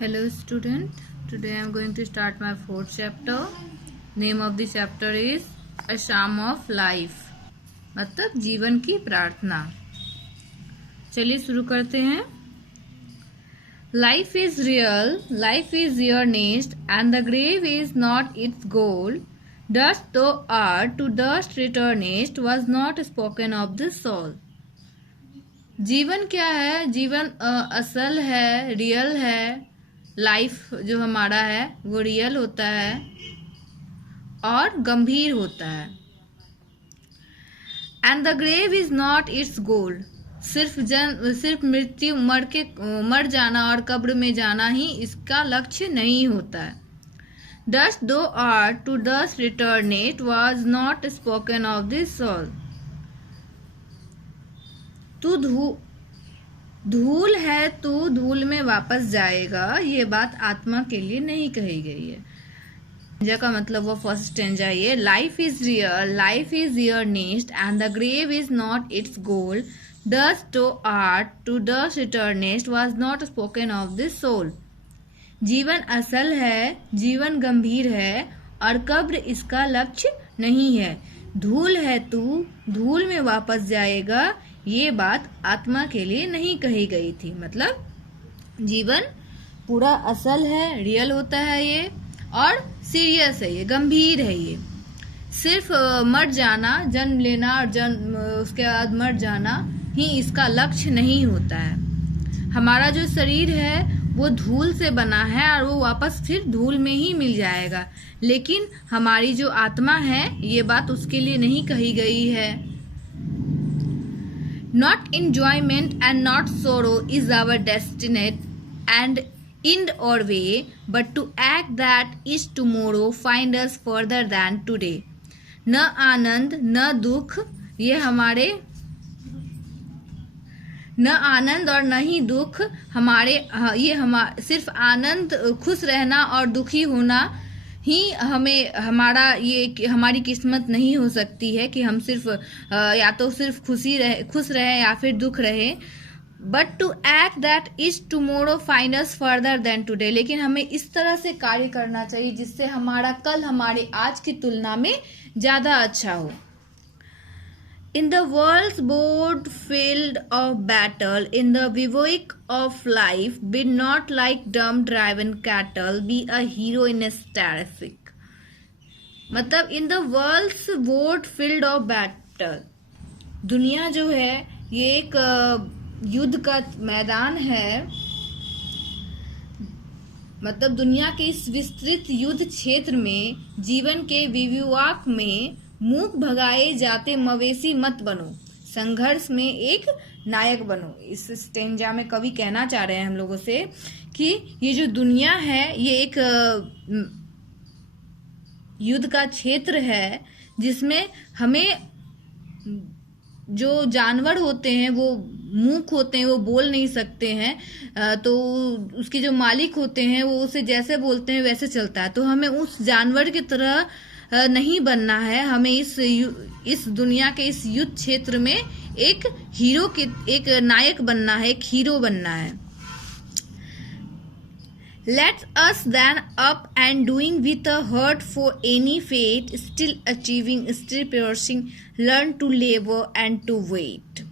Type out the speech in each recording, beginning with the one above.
Hello student, today I am going to start my fourth chapter. Name of the chapter is A Psalm of Life, मतलब जीवन की प्रार्थना। चलिए शुरू करते हैं। Life is real, life is earnest, and the grave is not its goal. Dust thou art, to dust returnest, was not spoken of the soul. जीवन क्या है? जीवन असल है, रियल है। लाइफ जो हमारा है वो रियल होता है और गंभीर होता है। And the grave is not its goal, सिर्फ मृत्यु मर जाना और कब्र में जाना ही इसका लक्ष्य नहीं होता है। Dust thou art, to dust returnest, was not spoken of this soul. तू धूल है, तू धूल में वापस जाएगा, ये बात आत्मा के लिए नहीं कही गई है। स्टेंजा का मतलब वो फर्स्ट स्टेंजा ये, life is real, life is earnest, and the grave is not its goal. Dust thou art, to dust returnest, was not spoken of this soul. जीवन असल है, जीवन गंभीर है और कब्र इसका लक्ष्य नहीं है। धूल है तू, धूल में वापस जाएगा, ये बात आत्मा के लिए नहीं कही गई थी। मतलब जीवन पूरा असल है, रियल होता है ये, और सीरियस है, ये गंभीर है। ये सिर्फ मर जाना, जन्म लेना और उसके बाद मर जाना ही इसका लक्ष्य नहीं होता है। हमारा जो शरीर है वो धूल से बना है और वो वापस फिर धूल में ही मिल जाएगा, लेकिन हमारी जो आत्मा है ये बात उसके लिए नहीं कही गई है। Not enjoyment and not sorrow is our destiny and end or way, but to act that is tomorrow find us further than today. न आनंद न दुख, ये हमारे न आनंद और न ही दुख हमारे, ये सिर्फ आनंद, खुश रहना और दुखी होना ही हमारा ये हमारी किस्मत नहीं हो सकती है कि हम सिर्फ या तो सिर्फ खुश रहे या फिर दुख रहे। But to act that is tomorrow find us further than today, लेकिन हमें इस तरह से कार्य करना चाहिए जिससे हमारा कल हमारे आज की तुलना में ज्यादा अच्छा हो। In the world's board field of battle, in the bivouac of life, be not like dumb driven cattle, be a hero in a traffic. मतलब in the world's board field of battle, दुनिया जो है ये एक युद्ध का मैदान है। मतलब दुनिया के इस विस्तृत युद्ध क्षेत्र में, जीवन के विवाक में मूक भगाए जाते मवेशी मत बनो, संघर्ष में एक नायक बनो। इस स्टेंजा में कवि कहना चाह रहे हैं हम लोगों से कि ये जो दुनिया है ये एक युद्ध का क्षेत्र है जिसमें हमें, जो जानवर होते हैं वो मूक होते हैं, वो बोल नहीं सकते हैं, तो उसके जो मालिक होते हैं वो उसे जैसे बोलते हैं वैसे चलता है। तो हमें उस जानवर की तरह नहीं बनना है, हमें इस दुनिया के इस युद्ध क्षेत्र में एक एक नायक बनना है, एक हीरो बनना है। Let us then up and doing with a heart for any fate, still achieving, still piercing, learn to labor and to wait.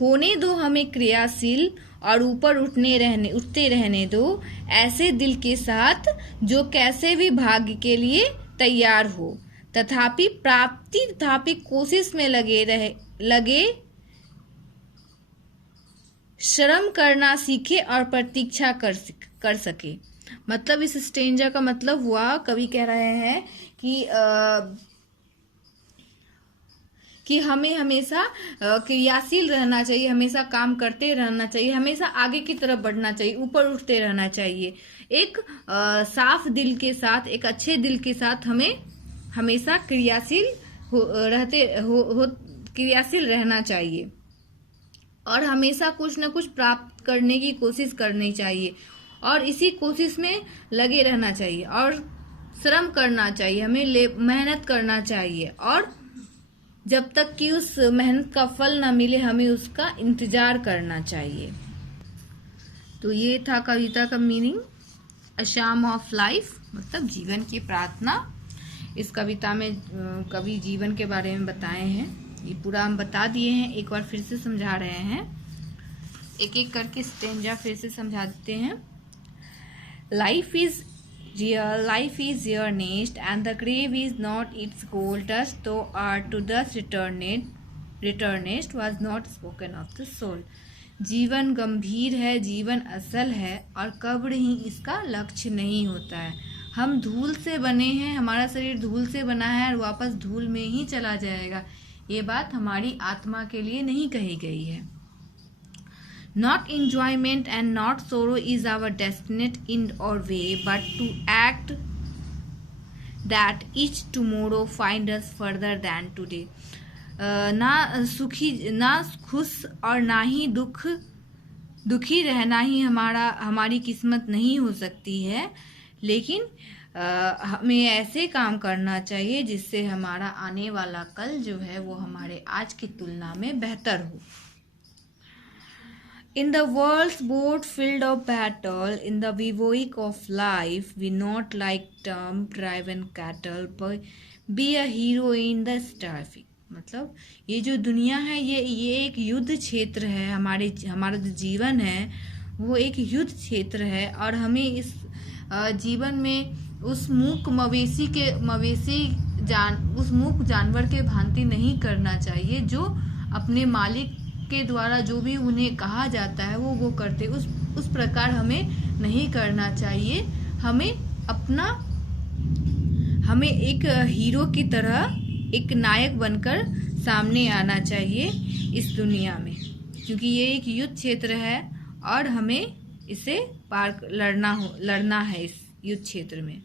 होने दो हमें क्रियाशील और ऊपर उठते रहने दो, ऐसे दिल के साथ जो कैसे भी भाग्य के लिए तैयार हो, तथापि कोशिश में लगे श्रम करना सीखे और प्रतीक्षा कर सके। मतलब इस स्टेंजा का मतलब हुआ, कवि कह रहे हैं कि हमें हमेशा क्रियाशील रहना चाहिए, हमेशा काम करते रहना चाहिए, हमेशा आगे की तरफ बढ़ना चाहिए, ऊपर उठते रहना चाहिए। एक साफ दिल के साथ, एक अच्छे दिल के साथ हमें हमेशा क्रियाशील रहना चाहिए और हमेशा कुछ न कुछ प्राप्त करने की कोशिश करनी चाहिए और इसी कोशिश में लगे रहना चाहिए और श्रम करना चाहिए, हमें मेहनत करना चाहिए और जब तक कि उस मेहनत का फल ना मिले हमें उसका इंतजार करना चाहिए। तो ये था कविता का मीनिंग, अ शाम ऑफ लाइफ, मतलब जीवन की प्रार्थना। इस कविता में कवि जीवन के बारे में बताए हैं। ये पूरा हम बता दिए हैं, एक बार फिर से समझा रहे हैं, एक एक करके स्टेंजा फिर से समझा देते हैं। Life is real, life is earnest, and the grave is not its goal. Dust thou art to dust returnest was not spoken of the soul. जीवन गंभीर है, जीवन असल है, और कब्र ही इसका लक्ष्य नहीं होता है। हम धूल से बने हैं, हमारा शरीर धूल से बना है और वापस धूल में ही चला जाएगा। ये बात हमारी आत्मा के लिए नहीं कही गई है। Not enjoyment and not sorrow is our destined end or way, but to act that each tomorrow find us further than today. ना सुखी, ना खुश और ना ही दुखी रहना ही हमारी किस्मत नहीं हो सकती है, लेकिन हमें ऐसे काम करना चाहिए जिससे हमारा आने वाला कल जो है वो हमारे आज की तुलना में बेहतर हो। In the world's boat filled of battle, in the bivouac of life, we not like term-driven cattle, but be a hero in the traffic. मतलब ये जो दुनिया है ये एक युद्ध क्षेत्र है। हमारा जो जीवन है वो एक युद्ध क्षेत्र है, और हमें इस जीवन में उस मूक जानवर के भांति नहीं करना चाहिए जो अपने मालिक के द्वारा जो भी उन्हें कहा जाता है वो करते। उस प्रकार हमें नहीं करना चाहिए। हमें एक हीरो की तरह, एक नायक बनकर सामने आना चाहिए इस दुनिया में, क्योंकि ये एक युद्ध क्षेत्र है और हमें इसे लड़ना है इस युद्ध क्षेत्र में।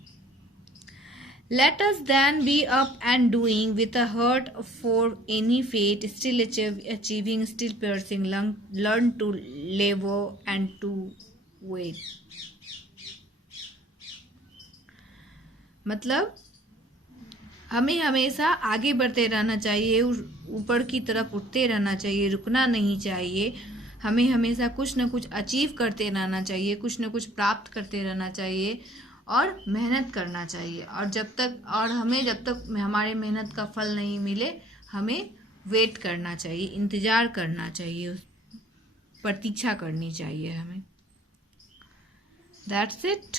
Let us then be up and doing with a heart for any fate, still achieving, still piercing, learn to live and to wait. मतलब हमें हमेशा आगे बढ़ते रहना चाहिए, ऊपर की तरफ उठते रहना चाहिए, रुकना नहीं चाहिए। हमें हमेशा कुछ न कुछ अचीव करते रहना चाहिए, कुछ न कुछ प्राप्त करते रहना चाहिए और मेहनत करना चाहिए। और जब तक हमारे मेहनत का फल नहीं मिले, हमें वेट करना चाहिए, इंतज़ार करना चाहिए, प्रतीक्षा करनी चाहिए हमें। That's it.